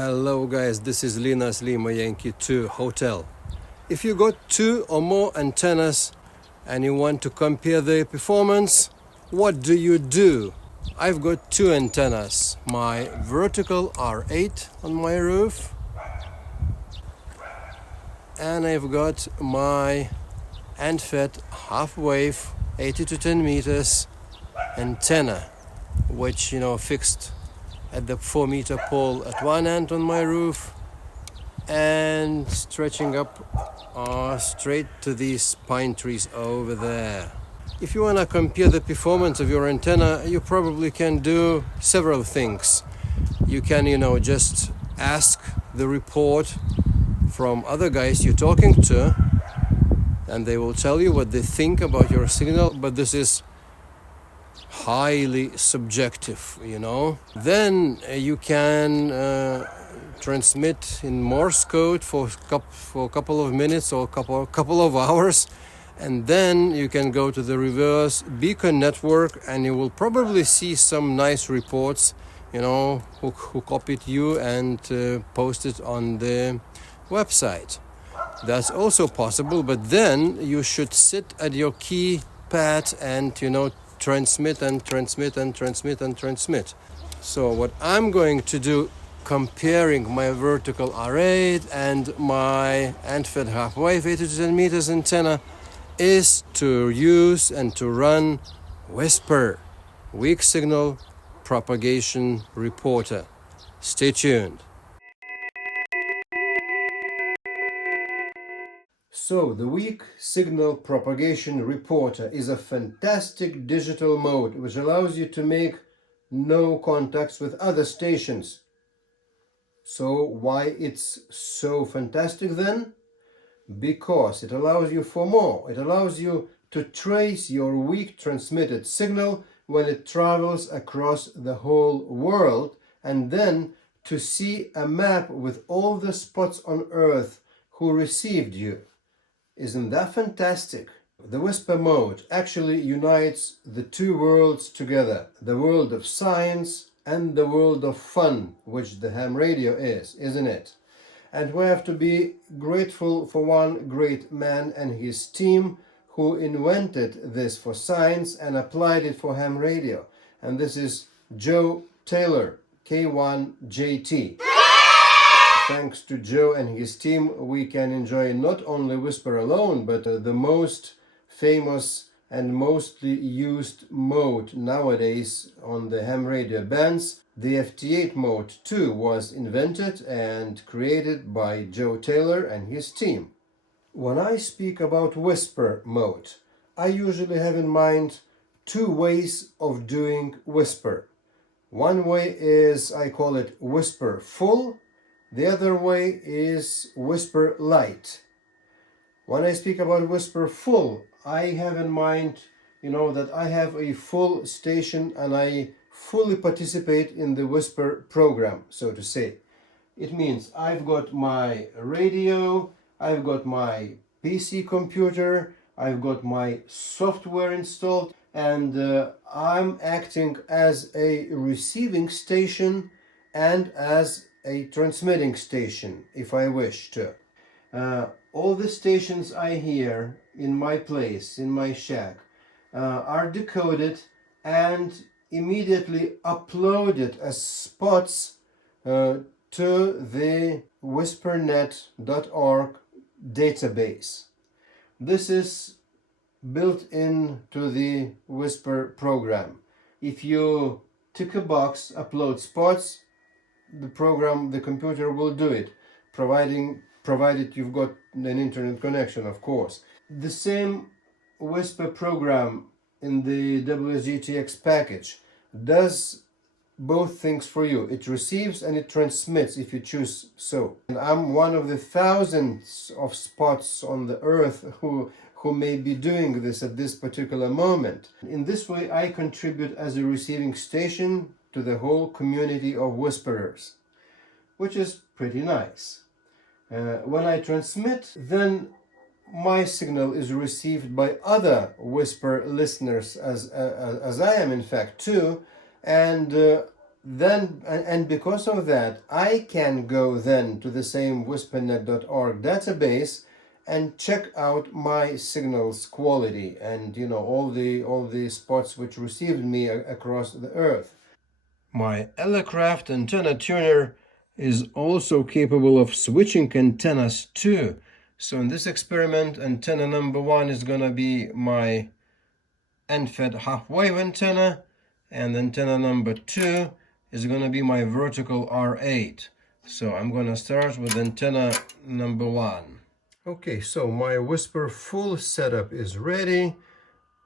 Hello guys, this is Linas Lima Yankee 2 Hotel. If you got two or more antennas and you want to compare their performance, what do? I've got two antennas, my vertical R8 on my roof, and I've got my end-fed half-wave 80 to 10 meters antenna, which fixed at the 4-meter pole at one end on my roof and stretching up straight to these pine trees over there. If you want to compare the performance of your antenna, you probably can do several things. You can just ask the report from other guys you're talking to, and they will tell you what they think about your signal, but this is highly subjective, Then you can transmit in Morse code for a couple of minutes or couple of hours, and then you can go to the reverse beacon network, and you will probably see some nice reports, who copied you and posted on the website. That's also possible, but then you should sit at your keypad and transmit and transmit and transmit and transmit. So what I'm going to do, comparing my vertical R8 and my end-fed half-wave 80 to 10 meters antenna, is to use and to run WSPR, Weak Signal Propagation Reporter. Stay tuned. So, the Weak Signal Propagation Reporter is a fantastic digital mode which allows you to make no contacts with other stations. So, why it's so fantastic then? Because it allows you for more. It allows you to trace your weak transmitted signal when it travels across the whole world, and then to see a map with all the spots on Earth who received you. Isn't that fantastic? The WSPR mode actually unites the two worlds together, the world of science and the world of fun, which the ham radio is, isn't it? And we have to be grateful for one great man and his team who invented this for science and applied it for ham radio. And this is Joe Taylor, K1JT. Thanks to Joe and his team, we can enjoy not only WSPR alone, but the most famous and mostly used mode nowadays on the ham radio bands. The FT8 mode too was invented and created by Joe Taylor and his team. When I speak about WSPR mode, I usually have in mind two ways of doing WSPR. One way is, I call it WSPR full. The other way is WSPR light. When I speak about WSPR full, I have in mind, that I have a full station and I fully participate in the WSPR program, so to say. It means I've got my radio, I've got my PC computer, I've got my software installed, and I'm acting as a receiving station and as a transmitting station, if I wish to. All the stations I hear in my place, in my shack, are decoded and immediately uploaded as spots to the WSPRnet.org database. This is built into the WSPR program. If you tick a box, upload spots, the computer will do it, provided you've got an internet connection, of course. The same WSPR program in the WSJT-X package does both things for you. It receives and it transmits if you choose so. And I'm one of the thousands of spots on the earth who may be doing this at this particular moment. In this way, I contribute as a receiving station to the whole community of WSPRers, which is pretty nice. When I transmit, then my signal is received by other WSPR listeners, as I am in fact too, and then, and because of that, I can go then to the same WSPRnet.org database and check out my signal's quality and, you know, all the spots which received me across the earth. My Elecraft antenna tuner is also capable of switching antennas too. So in this experiment, antenna number 1 is gonna be my end-fed half-wave antenna, and antenna number 2 is going to be my vertical R8. So I'm going to start with antenna number 1. Okay, so my Whisper full setup is ready.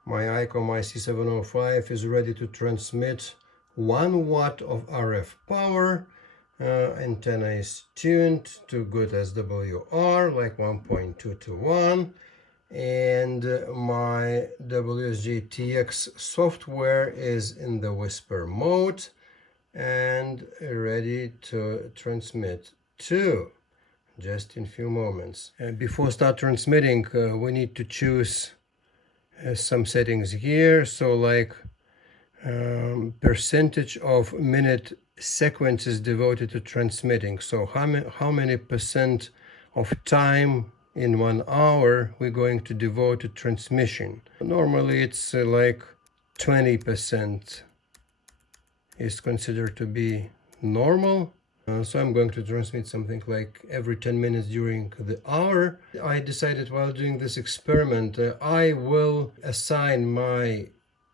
My ICOM IC705 is ready to transmit 1 watt of RF power. Antenna is tuned to good SWR, like 1.2 to 1. And my WSJT-X software is in the Whisper mode and ready to transmit too, just in a few moments. Before start transmitting, we need to choose some settings here. So like percentage of minute sequences devoted to transmitting. So how many percent of time in 1 hour we're going to devote to transmission. Normally it's like 20% is considered to be normal. So I'm going to transmit something like every 10 minutes during the hour. I decided while doing this experiment, I will assign my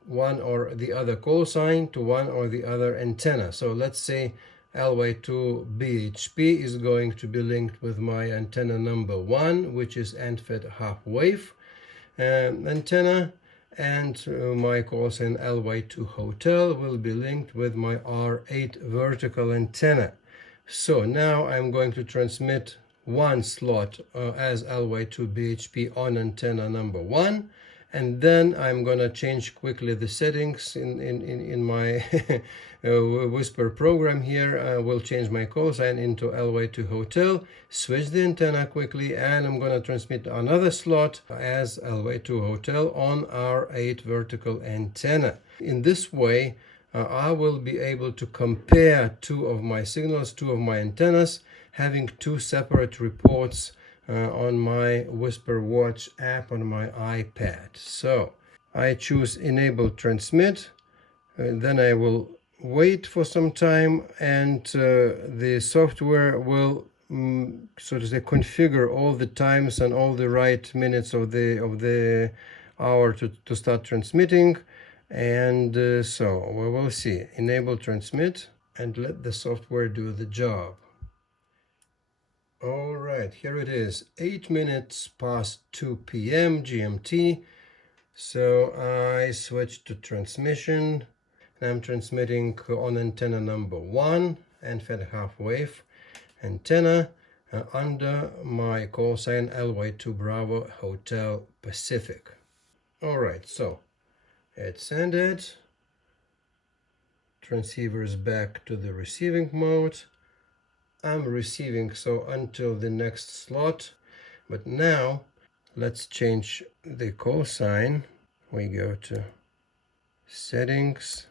one or the other call sign to one or the other antenna. So let's say LY2BHP is going to be linked with my antenna number 1, which is end-fed half-wave antenna, and my call sign LY2 Hotel will be linked with my R8 vertical antenna. So now I'm going to transmit one slot as LY2BHP on antenna number 1, and then I'm gonna change quickly the settings in my Whisper program here. We'll change my call sign into LY2 Hotel, switch the antenna quickly, and I'm gonna transmit another slot as LY2 Hotel on R8 vertical antenna. In this way, I will be able to compare two of my signals, two of my antennas, having two separate reports on my Whisper Watch app on my iPad. So I choose Enable Transmit, then I will wait for some time, and the software will so to say configure all the times and all the right minutes of the hour to start transmitting. And so we will see. Enable Transmit and let the software do the job. All right, here it is, 8 minutes past 2 p.m. GMT. So I switched to transmission. I'm transmitting on antenna number 1, end-fed half-wave antenna under my call sign LY2 Bravo Hotel Pacific. All right, so it's ended. Transceivers back to the receiving mode. I'm receiving, so until the next slot. But now let's change the call sign. We go to settings,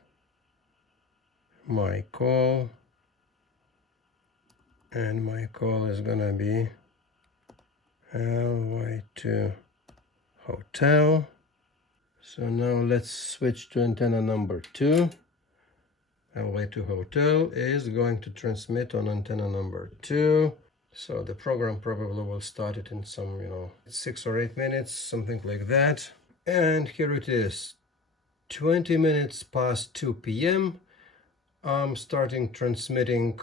my call, and my call is gonna be LY2 Hotel. So now let's switch to antenna number 2. LY2 Hotel is going to transmit on antenna number 2. So the program probably will start it in some, 6 or 8 minutes, something like that. And here it is, 20 minutes past 2 p.m. I'm starting transmitting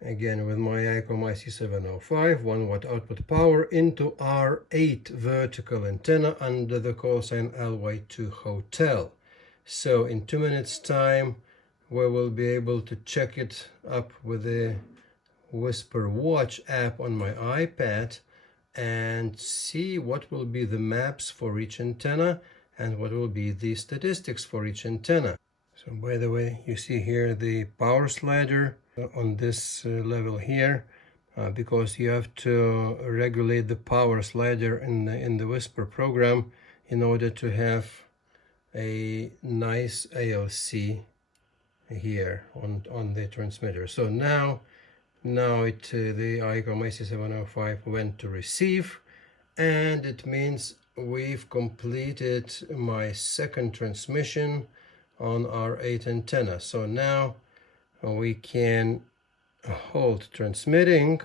again with my ICOM IC705, 1 watt output power into R8 vertical antenna under the call sign LY2 Hotel. So in 2 minutes time, we will be able to check it up with the Whisper Watch app on my iPad and see what will be the maps for each antenna and what will be the statistics for each antenna. So by the way, you see here the power slider on this level here, because you have to regulate the power slider in the Whisper program in order to have a nice ALC here on the transmitter. So now the ICOM IC705 went to receive, and it means we've completed my second transmission on our 8 antenna. So now we can hold transmitting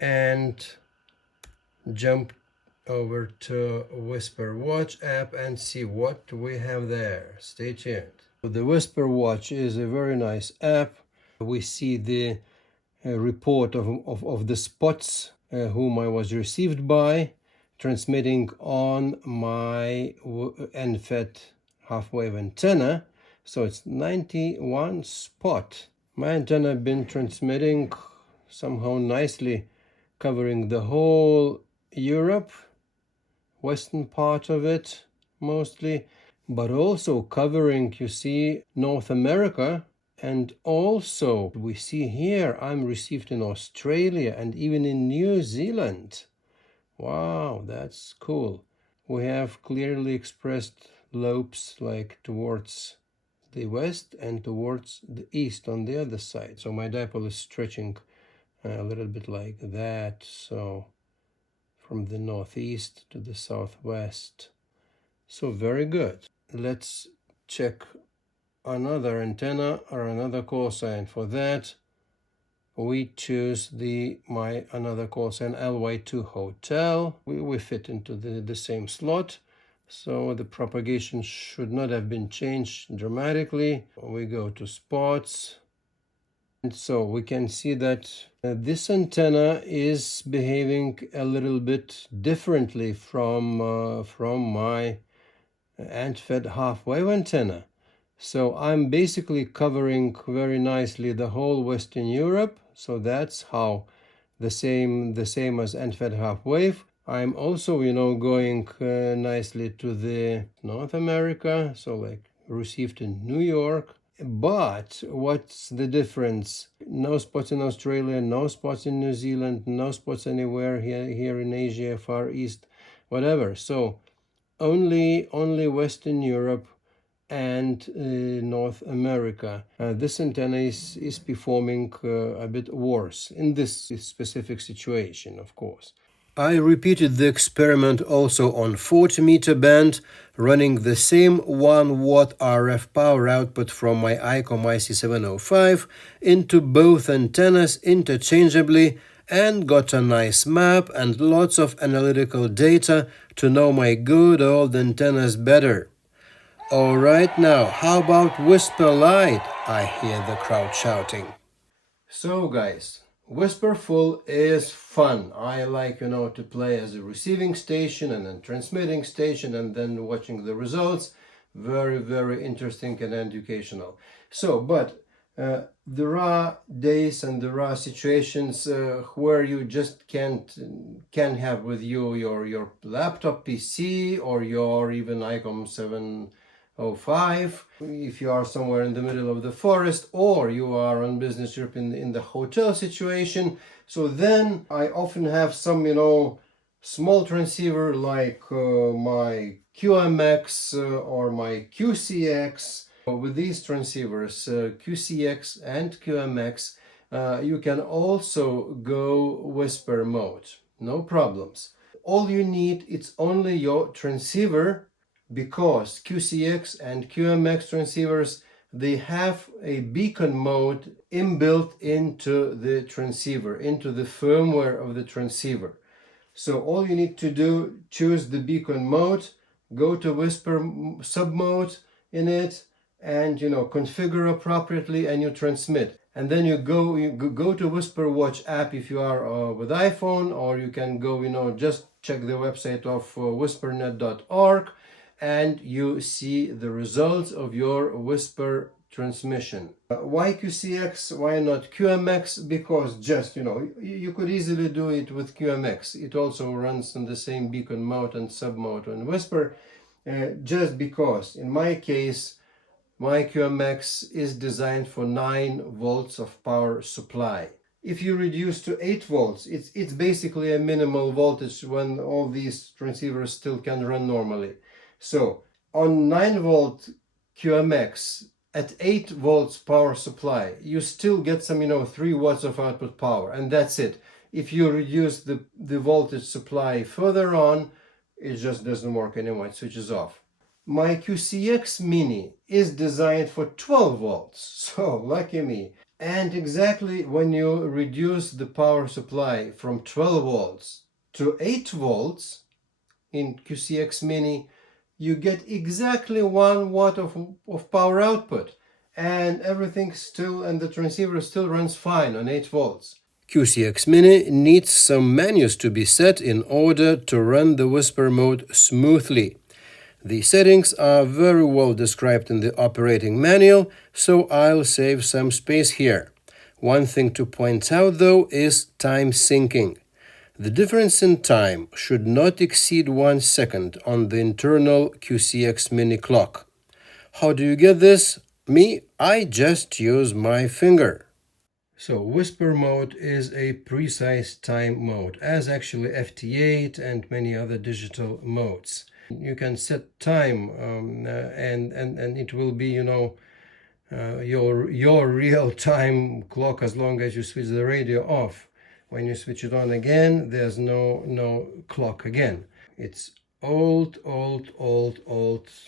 and jump over to Whisper Watch app and see what we have there. Stay tuned. The Whisper Watch is a very nice app. We see the report of the spots whom I was received by, transmitting on my NFET half-wave antenna. So it's 91 spot. My antenna has been transmitting somehow nicely, covering the whole Europe, western part of it mostly, but also covering, you see, North America. And also we see here I'm received in Australia and even in New Zealand. Wow, that's cool. We have clearly expressed lobes like towards the west and towards the east on the other side. So my dipole is stretching a little bit like that. So from the northeast to the southwest. So very good. Let's check another antenna or another call sign. For that, we choose another call sign, LY2 Hotel. We fit into the same slot, so the propagation should not have been changed dramatically. We go to spots, and so we can see that this antenna is behaving a little bit differently from my ANTFET half-wave antenna. So I'm basically covering very nicely the whole Western Europe. So that's how the same as ANTFET half-wave. I'm also, going nicely to the North America. So like received in New York. But what's the difference? No spots in Australia, no spots in New Zealand, no spots anywhere here in Asia, Far East, whatever. So only Western Europe and North America. This antenna is performing a bit worse in this specific situation, of course. I repeated the experiment also on 40-meter band, running the same 1 watt RF power output from my ICOM IC705 into both antennas interchangeably, and got a nice map and lots of analytical data to know my good old antennas better. Alright, now, how about Whisper Light? I hear the crowd shouting. So guys, Whisper Full is fun. I like, to play as a receiving station and then transmitting station and then watching the results. Very, very interesting and educational. So, but there are days and there are situations where you just can have with you your laptop PC or your even ICOM 705 if you are somewhere in the middle of the forest, or you are on business trip in the hotel situation. So then I often have some small transceiver like my QMX or my QCX. With these transceivers, QCX and QMX, you can also go whisper mode, no problems. All you need, it's only your transceiver, because QCX and QMX transceivers, they have a beacon mode inbuilt into the transceiver, into the firmware of the transceiver. So all you need to do, choose the beacon mode, go to whisper sub mode in it, and configure appropriately, and you transmit. And then you go to Whisper Watch app if you are with iPhone, or you can go just check the website of whispernet.org, and you see the results of your Whisper transmission. Why QCX? Why not QMX? Because just you could easily do it with QMX. It also runs in the same beacon mode and sub mode on Whisper. Just because in my case, my QMX is designed for 9 volts of power supply. If you reduce to 8 volts, it's basically a minimal voltage when all these transceivers still can run normally. So on 9 volt QMX, at 8 volts power supply, you still get some, 3 watts of output power, and that's it. If you reduce the voltage supply further on, it just doesn't work anymore, it switches off. My QCX-mini is designed for 12 volts, so lucky me. And exactly when you reduce the power supply from 12 volts to 8 volts in QCX-mini, you get exactly 1 watt of power output, and everything still, and the transceiver still runs fine on 8 volts. QCX-mini needs some menus to be set in order to run the whisper mode smoothly. The settings are very well described in the operating manual, so I'll save some space here. One thing to point out though is time syncing. The difference in time should not exceed 1 second on the internal QCX-mini clock. How do you get this? I just use my finger. So whisper mode is a precise time mode, as actually FT8 and many other digital modes. You can set time and it will be, your real time clock as long as you switch the radio off. When you switch it on again, there's no clock again. It's old,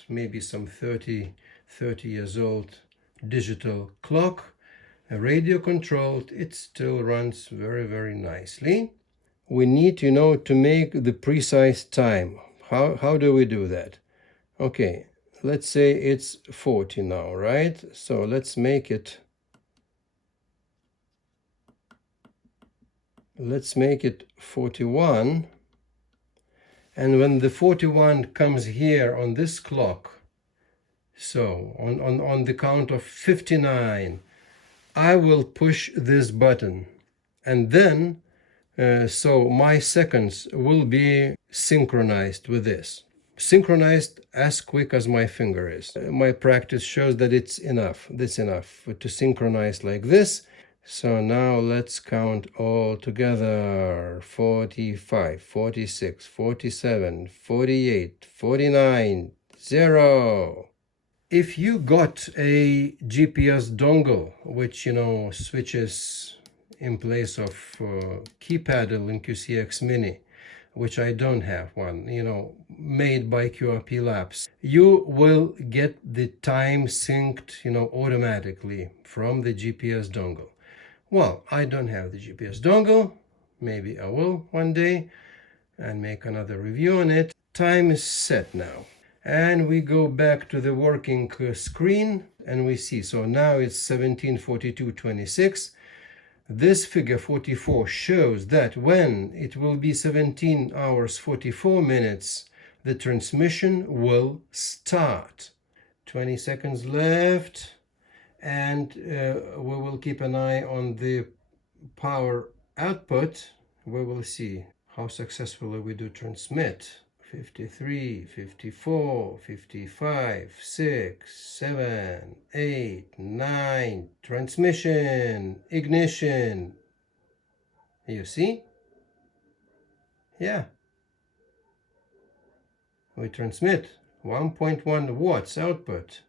maybe some 30 years old digital clock. Radio controlled, it still runs very, very nicely. We need, to make the precise time. How do we do that? Okay, let's say it's 40 now, right? So let's make it 41. And when the 41 comes here on this clock, so on the count of 59, I will push this button, and then so my seconds will be synchronized with this. Synchronized as quick as my finger is. My practice shows that it's enough. That's enough to synchronize like this. So now let's count all together. 45, 46, 47, 48, 49, 0. If you got a GPS dongle, which, switches in place of key paddle in QCX-mini, which I don't have one, made by QRP Labs, you will get the time synced, automatically from the GPS dongle. Well, I don't have the GPS dongle. Maybe I will one day and make another review on it. Time is set now. And we go back to the working screen and we see, so now it's 17:42:26. This figure 44 shows that when it will be 17 hours 44 minutes, the transmission will start. 20 seconds left, and we will keep an eye on the power output. We will see how successfully we do transmit. 53, 54, 55, 6, 7, 8, 9, transmission, ignition. You see? Yeah. We transmit 1.1 watts output.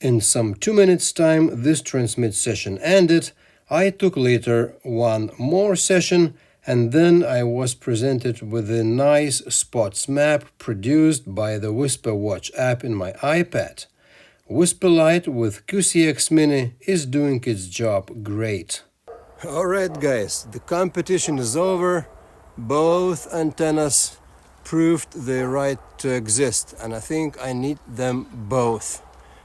In some 2 minutes time, this transmit session ended. I took later one more session, and then I was presented with a nice spots map produced by the Whisper Watch app in my iPad. Whisper Lite with QCX-mini is doing its job great. Alright guys, the competition is over. Both antennas proved their right to exist, and I think I need them both.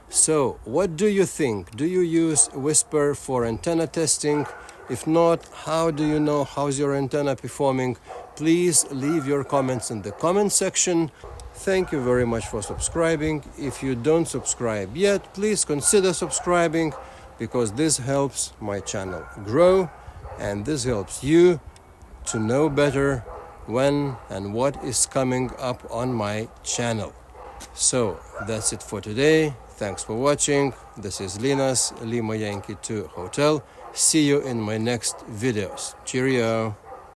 So, what do you think? Do you use Whisper for antenna testing? If not, how do you know how's your antenna performing? Please leave your comments in the comment section. Thank you very much for subscribing. If you don't subscribe yet, please consider subscribing, because this helps my channel grow, and this helps you to know better when and what is coming up on my channel. So that's it for today. Thanks for watching. This is Linas, Lima Yankee 2 Hotel. See you in my next videos. Cheerio.